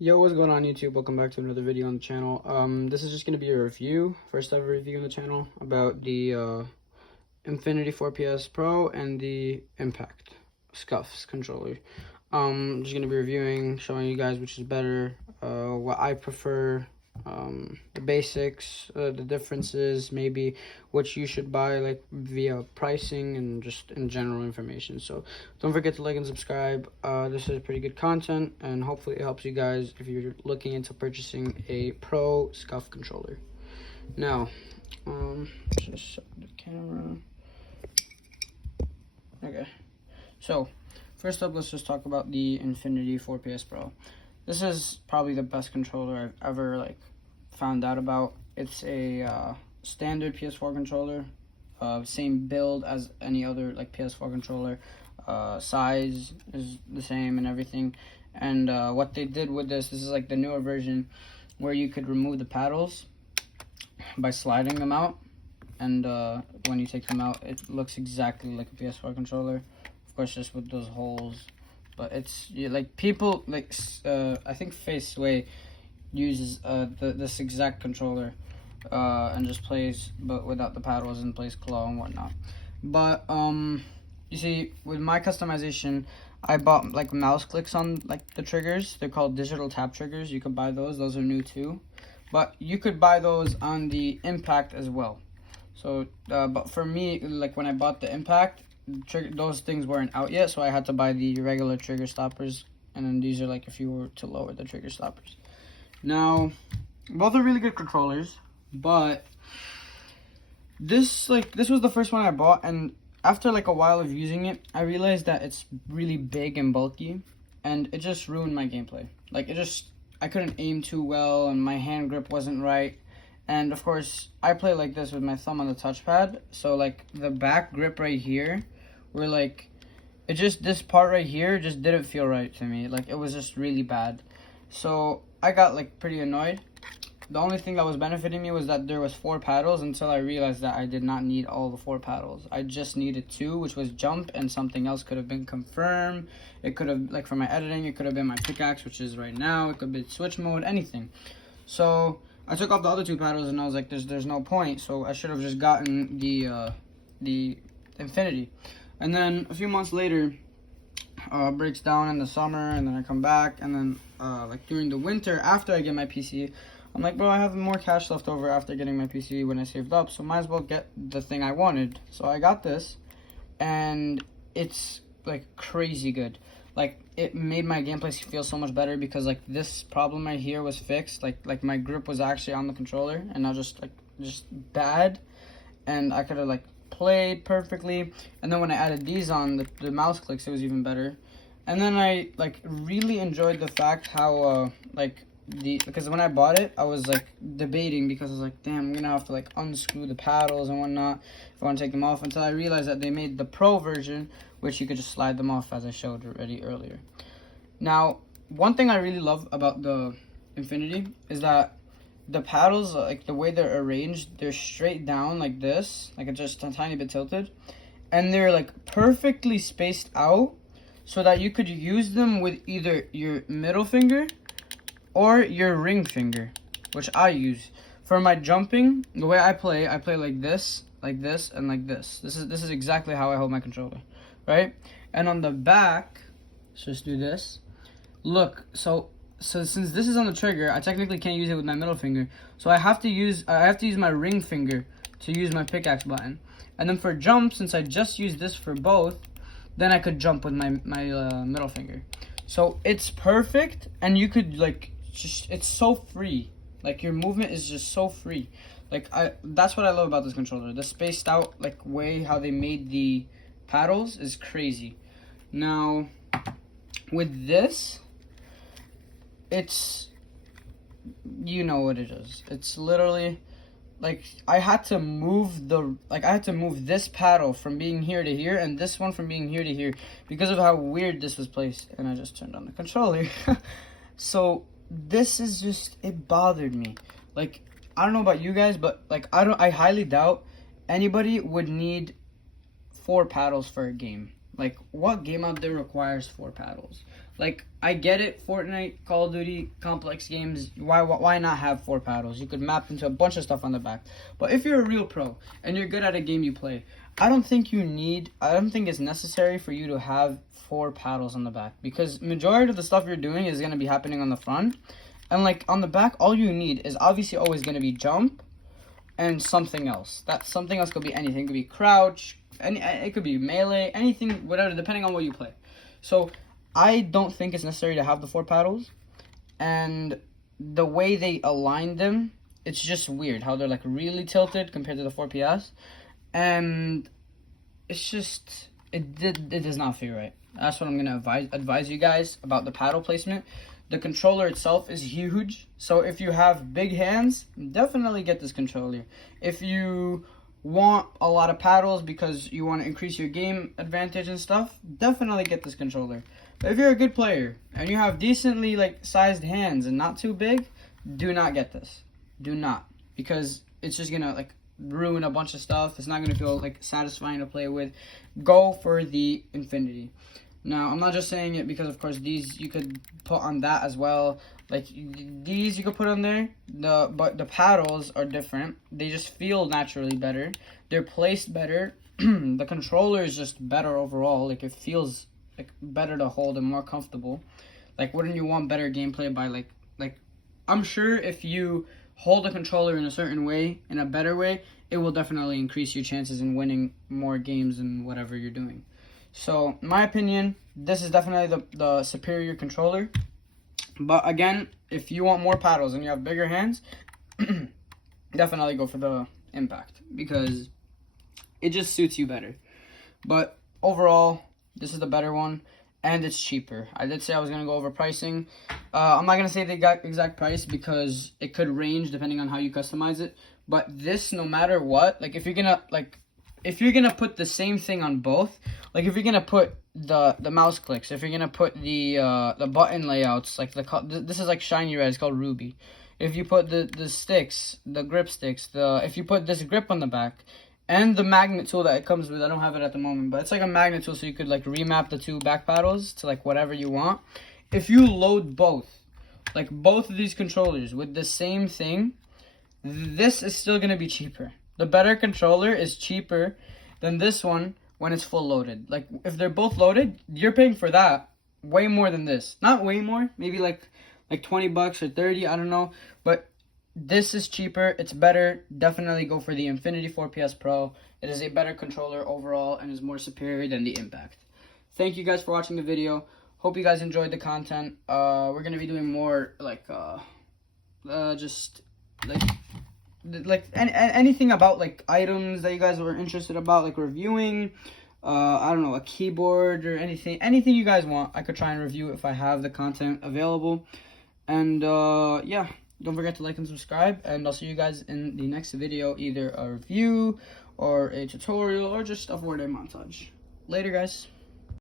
Yo, what's going on YouTube? Welcome back to another video on the channel. This is just going to be a review, first ever review on the channel, about the Infinity 4PS Pro and the Impact Scuf's controller. Just going to be reviewing, showing you guys which is better, what I prefer, the basics, the differences, maybe what you should buy, like via pricing and just in general information. So don't forget to like and subscribe. This is pretty good content, and hopefully it helps you guys if you're looking into purchasing a Pro Scuf controller. Now, just set the camera. Okay, so first up, let's just talk about the Infinity 4PS Pro. This is probably the best controller I've ever found out about. It's a standard PS4 controller, same build as any other PS4 controller. Size is the same and everything. And what they did with this is like the newer version, where you could remove the paddles by sliding them out. And when you take them out, it looks exactly like a PS4 controller. Of course, just with those holes. But it's people I think Faceway uses this exact controller and just plays, but without the paddles, and plays claw and whatnot. But you see, with my customization, I bought mouse clicks on the triggers. They're called digital tap triggers. You could buy those are new too, but you could buy those on the Impact as well. So but for me, when I bought the Impact, those things weren't out yet, so I had to buy the regular trigger stoppers, and then these are if you were to lower the trigger stoppers. Now, both are really good controllers, but this was the first one I bought, and after a while of using it, I realized that it's really big and bulky, and it just ruined my gameplay. I couldn't aim too well, and my hand grip wasn't right. And of course, I play like this with my thumb on the touchpad, so the back grip right here, where this part right here just didn't feel right to me. It was just really bad. So I got pretty annoyed. The only thing that was benefiting me was that there was 4 paddles, until I realized that I did not need all the 4 paddles. I just needed 2, which was jump, and something else could have been confirm. It could have, for my editing, it could have been my pickaxe, which is right now. It could be switch mode, anything. So I took off the other 2 paddles, and I was like, there's no point. So I should have just gotten the Infinity. And then a few months later, breaks down in the summer, and then I come back, and then during the winter, after I get my PC, I'm like, bro, I have more cash left over after getting my PC when I saved up, so might as well get the thing I wanted. So I got this, and it's crazy good. It made my gameplay feel so much better, because this problem right here was fixed. My grip was actually on the controller, and not just bad, and I could have played perfectly. And then when I added these on, the mouse clicks, it was even better. And then I really enjoyed the fact how because when I bought it, I was debating, because I was like, damn, I'm gonna have to unscrew the paddles and whatnot if I want to take them off, until I realized that they made the Pro version, which you could just slide them off, as I showed already earlier. Now, one thing I really love about the Infinity is that the paddles, the way they're arranged, they're straight down like this, it's just a tiny bit tilted, and they're perfectly spaced out, so that you could use them with either your middle finger or your ring finger, which I use. For my jumping, the way I play like this, and like this. This is exactly how I hold my controller, right? And on the back, let's just do this. Look, so since this is on the trigger, I technically can't use it with my middle finger. So I have to use my ring finger to use my pickaxe button. And then for jump, since I just used this for both, then I could jump with my middle finger. So it's perfect, and you could it's so free. Your movement is just so free. That's what I love about this controller. The spaced out way how they made the paddles is crazy. Now, with this, it's, you know what it is. It's literally I had to move this paddle from being here to here, and this one from being here to here, because of how weird this was placed. And I just turned on the controller. So this is just, it bothered me. I don't know about you guys, but I highly doubt anybody would need 4 paddles for a game. Like, what game out there requires 4 paddles? Like, I get it, Fortnite, Call of Duty, complex games, why not have 4 paddles? You could map into a bunch of stuff on the back. But if you're a real pro and you're good at a game you play, I don't think it's necessary for you to have 4 paddles on the back, because majority of the stuff you're doing is going to be happening on the front. And like on the back, all you need is obviously always going to be jump and something else. That something else could be anything. It could be crouch, it could be melee, anything, whatever, depending on what you play. So I don't think it's necessary to have the 4 paddles. And the way they align them, it's just weird how they're like really tilted compared to the 4PS. And it's just, it does not feel right. That's what I'm going to advise you guys about the paddle placement. The controller itself is huge, so if you have big hands, definitely get this controller. If you want a lot of paddles because you want to increase your game advantage and stuff, definitely get this controller. But if you're a good player and you have decently like sized hands and not too big, do not get this. Do not, because it's just gonna like ruin a bunch of stuff. It's not gonna feel like satisfying to play with. Go for the Infinity. Now, I'm not just saying it because, of course, these you could put on that as well. Like, these you could put on there, but the paddles are different. They just feel naturally better. They're placed better. The controller is just better overall. Like, it feels like better to hold and more comfortable. Like, wouldn't you want better gameplay by, like, I'm sure if you hold the controller in a certain way, in a better way, it will definitely increase your chances in winning more games in whatever you're doing. So, in my opinion, this is definitely the superior controller. But again, if you want more paddles and you have bigger hands, definitely go for the Impact, because it just suits you better. But overall, this is the better one, and it's cheaper. I did say I was going to go over pricing. I'm not going to say the exact price because it could range depending on how you customize it. But this, no matter what, like if you're gonna put the same thing on both, like if you're gonna put the mouse clicks, if you're gonna put the button layouts, like this is like shiny red, it's called Ruby. If you put the sticks, the grip sticks, if you put this grip on the back, and the magnet tool that it comes with, I don't have it at the moment, but it's like a magnet tool, so you could like remap the 2 back paddles to like whatever you want. If you load both of these controllers with the same thing, this is still gonna be cheaper. The better controller is cheaper than this one when it's full loaded. Like, if they're both loaded, you're paying for that way more than this. Not way more, maybe like 20 bucks or 30, I don't know. But this is cheaper, it's better. Definitely go for the Infinity 4PS Pro. It is a better controller overall and is more superior than the Impact. Thank you guys for watching the video. Hope you guys enjoyed the content. We're going to be doing more anything about like items that you guys were interested about, like reviewing, I don't know, a keyboard or anything you guys want. I could try and review if I have the content available. And yeah, don't forget to like and subscribe, and I'll see you guys in the next video, either a review or a tutorial or just a 4-day montage. Later, guys.